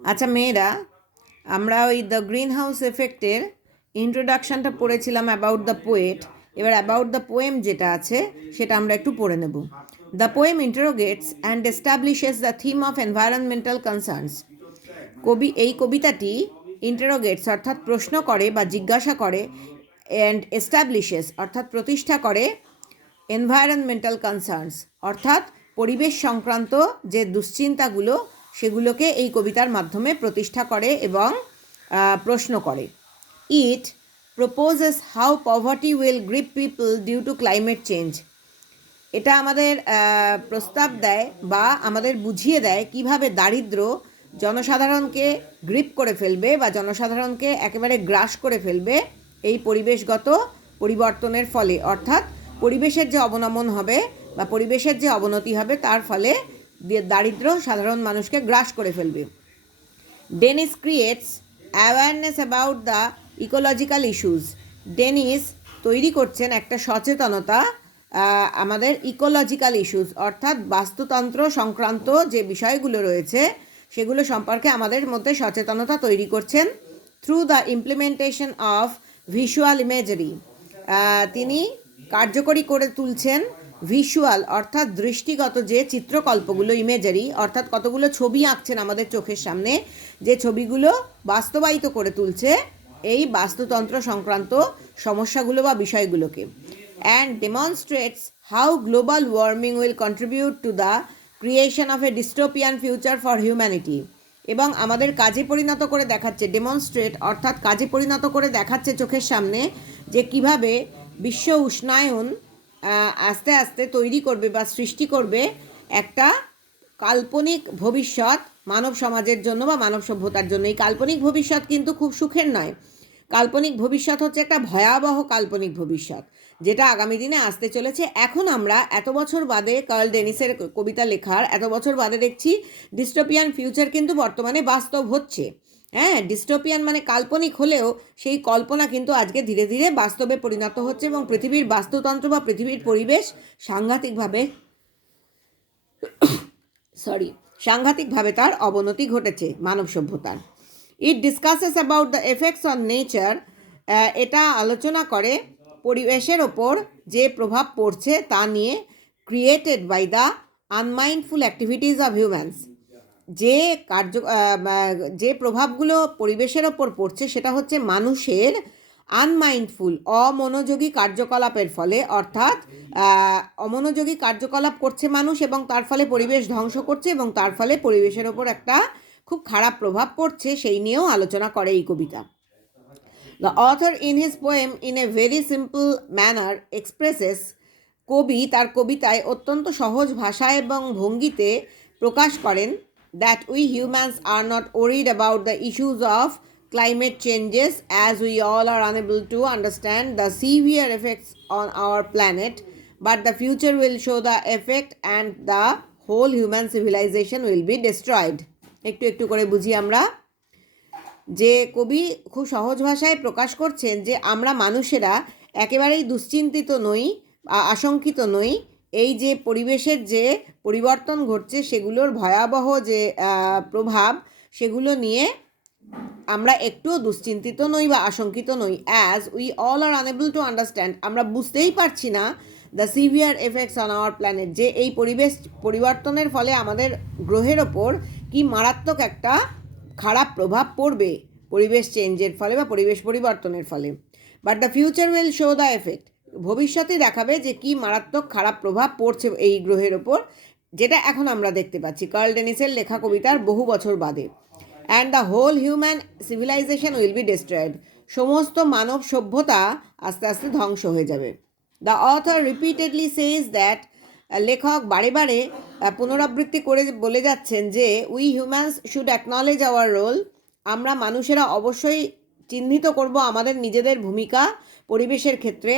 আচ্ছা মেয়েরা, আমরা ওই দ্য গ্রিন হাউস এফেক্টের ইন্ট্রোডাকশানটা পড়েছিলাম অ্যাবাউট দ্য পোয়েট। এবার অ্যাবাউট দ্য পোয়েম যেটা আছে সেটা আমরা একটু পড়ে নেব। The poem interrogates and establishes the theme of environmental concerns. এই কবিতাটি ইন্টারোগেটস অর্থাৎ প্রশ্ন করে বা জিজ্ঞাসা করে, অ্যান্ড এস্টাবলিশেস অর্থাৎ প্রতিষ্ঠা করে, এনভায়রনমেন্টাল কনসার্নস অর্থাৎ পরিবেশ সংক্রান্ত যে দুশ্চিন্তাগুলো সেগুলোকে এই কবিতার মাধ্যমে প্রতিষ্ঠা করে এবং প্রশ্ন করে। It proposes how poverty will grip people due to climate change. এটা আমাদের প্রস্তাব দেয় বা আমাদের বুঝিয়ে দেয় কিভাবে দারিদ্র জনসাধারণকে গ্রিপ করে ফেলবে বা জনসাধারণকে একেবারে গ্রাস করে ফেলবে এই পরিবেশগত পরিবর্তনের ফলে, অর্থাৎ পরিবেশের যে অবনমন হবে বা পরিবেশের যে অবনতি হবে তার ফলে দারিদ্র সাধারণ মানুষকে গ্রাস করে ফেলবে। Dennis creates awareness about the ecological issues. Dennis তৈরি করছেন একটা সচেতনতা আমাদের ইকোলজিক্যাল ইস্যুস অর্থাৎ বাস্তুতন্ত্র সংক্রান্ত যে বিষয়গুলো রয়েছে সেগুলো সম্পর্কে আমাদের মধ্যে সচেতনতা তৈরি করছেন through the implementation of visual imagery. তিনি কার্যকরী করে তুলছেন ভিজুয়াল অর্থাৎ দৃষ্টিগত যে চিত্রকল্পগুলো, ইমেজারি অর্থাৎ কতগুলো ছবি আঁকছেন আমাদের চোখের সামনে, যে ছবিগুলো বাস্তবায়িত করে তুলছে এই বাস্তুতন্ত্র সংক্রান্ত সমস্যাগুলো বা বিষয়গুলোকে। And demonstrates how global warming will contribute to the creation of a dystopian future for humanity. এবং আমাদের কাজে পরিণত করে দেখাচ্ছে, ডেমনস্ট্রেট অর্থাৎ কাজে পরিণত করে দেখাচ্ছে চোখের সামনে যে কিভাবে বিশ্ব উষ্ণায়ন আস্তে আস্তে তৈরি করবে বা সৃষ্টি করবে একটা কাল্পনিক ভবিষ্যৎ মানব সমাজের জন্য বা মানব সভ্যতার জন্য। এই কাল্পনিক ভবিষ্যৎ কিন্তু খুব সুখের নয়। কাল্পনিক ভবিষ্যৎ হচ্ছে একটা ভয়াবহ কাল্পনিক ভবিষ্যৎ যেটা আগামী দিনে আসতে চলেছে। এখন আমরা এত বছর বাদে, কার্ল ডেনিসের কবিতা লেখার এত বছর বাদে দেখছি ডিস্টোপিয়ান ফিউচার কিন্তু বর্তমানে বাস্তব হচ্ছে। হ্যাঁ, ডিস্টোপিয়ান মানে কাল্পনিক হলেও সেই কল্পনা কিন্তু আজকে ধীরে ধীরে বাস্তবে পরিণত হচ্ছে এবং পৃথিবীর বাস্তুতন্ত্র বা পৃথিবীর পরিবেশ সাংঘাতিকভাবে তার অবনতি ঘটেছে মানব সভ্যতার। It discusses about the effects on nature. এটা আলোচনা করে পরিবেশের ওপর যে প্রভাব পড়ছে তা নিয়ে, created by the unmindful activities of humans. যে প্রভাবগুলো পরিবেশের ওপর পড়ছে সেটা হচ্ছে মানুষের আনমাইন্ডফুল অমনোযোগী কার্যকলাপের ফলে, অর্থাৎ অমনোযোগী কার্যকলাপ করছে মানুষ এবং তার ফলে পরিবেশ ধ্বংস করছে এবং তার ফলে পরিবেশের ওপর একটা খুব খারাপ প্রভাব পড়ছে, সেই নিয়েও আলোচনা করে এই কবিতা। The author in his poem in a very simple manner expresses. কবি তার কবিতায় অত্যন্ত সহজ ভাষা এবং ভঙ্গিতে প্রকাশ করেন that we humans are not worried about the issues of climate changes, as we all are unable to understand the severe effects on our planet, but the future will show the effect and the whole human civilization will be destroyed. একটু একটু করে বুঝি আমরা। যে কবি খুব সহজ ভাষায় প্রকাশ করছেন যে আমরা মানুষেরা একেবারেই দুশ্চিন্তিত নই, আশঙ্কিত নই। এই যে পরিবেশের যে পরিবর্তন ঘটছে সেগুলোর ভয়াবহ যে প্রভাব, সেগুলো নিয়ে আমরা একটুও দুশ্চিন্তিত নই বা আশঙ্কিত নই। As we all are unable to understand, আমরা বুঝতেই পারছি না the severe effects on our planet, যে এই পরিবেশ পরিবর্তনের ফলে আমাদের গ্রহের ওপর কি মারাত্মক একটা খারাপ প্রভাব পড়বে পরিবেশ চেঞ্জের ফলে বা পরিবেশ পরিবর্তনের ফলে। But the future will show the effect, ভবিষ্যতে দেখাবে যে কি মারাত্মক খারাপ প্রভাব পড়ছে এই গ্রহের ওপর, যেটা এখন আমরা দেখতে পাচ্ছি কার্ল ডেনিসের লেখা কবিতার বহু বছর বাদে। And the whole human civilization will be destroyed, সমস্ত মানব সভ্যতা আস্তে আস্তে ধ্বংস হয়ে যাবে। The author repeatedly says that, লেখক বারে বারে পুনরাবৃত্তি করে বলে যাচ্ছেন যে we humans should acknowledge our role, আমরা মানুষেরা অবশ্যই চিহ্নিত করব আমাদের নিজেদের ভূমিকা পরিবেশের ক্ষেত্রে।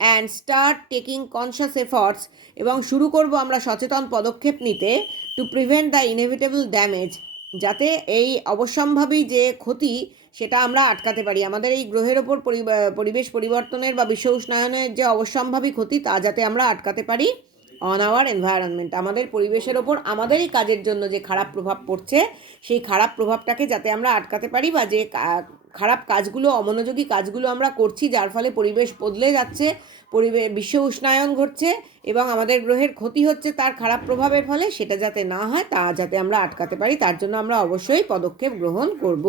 And start taking conscious efforts, এবং শুরু করব আমরা সচেতন পদক্ষেপ নিতে to prevent the inevitable damage, যাতে এই অবশ্যম্ভাবী যে ক্ষতি সেটা আমরা আটকাতে পারি। আমাদের এই গ্রহের ওপর পরিবেশ পরিবর্তনের বা বিশ্ব উষ্ণায়নের যে অবশ্যম্ভাবী ক্ষতি তা যাতে আমরা আটকাতে পারি অন আওয়ার এনভায়রনমেন্ট, আমাদের পরিবেশের ওপর আমাদেরই কাজের জন্য যে খারাপ প্রভাব পড়ছে সেই খারাপ প্রভাবটাকে যাতে আমরা আটকাতে পারি, বা যে খারাপ কাজগুলো, অমনোযোগী কাজগুলো আমরা করছি যার ফলে পরিবেশ বদলে যাচ্ছে, বিশ্ব উষ্ণায়ন ঘটছে এবং আমাদের গ্রহের ক্ষতি হচ্ছে তার খারাপ প্রভাবের ফলে, সেটা যাতে না হয় তা যাতে আমরা আটকাতে পারি তার জন্য আমরা অবশ্যই পদক্ষেপ গ্রহণ করব।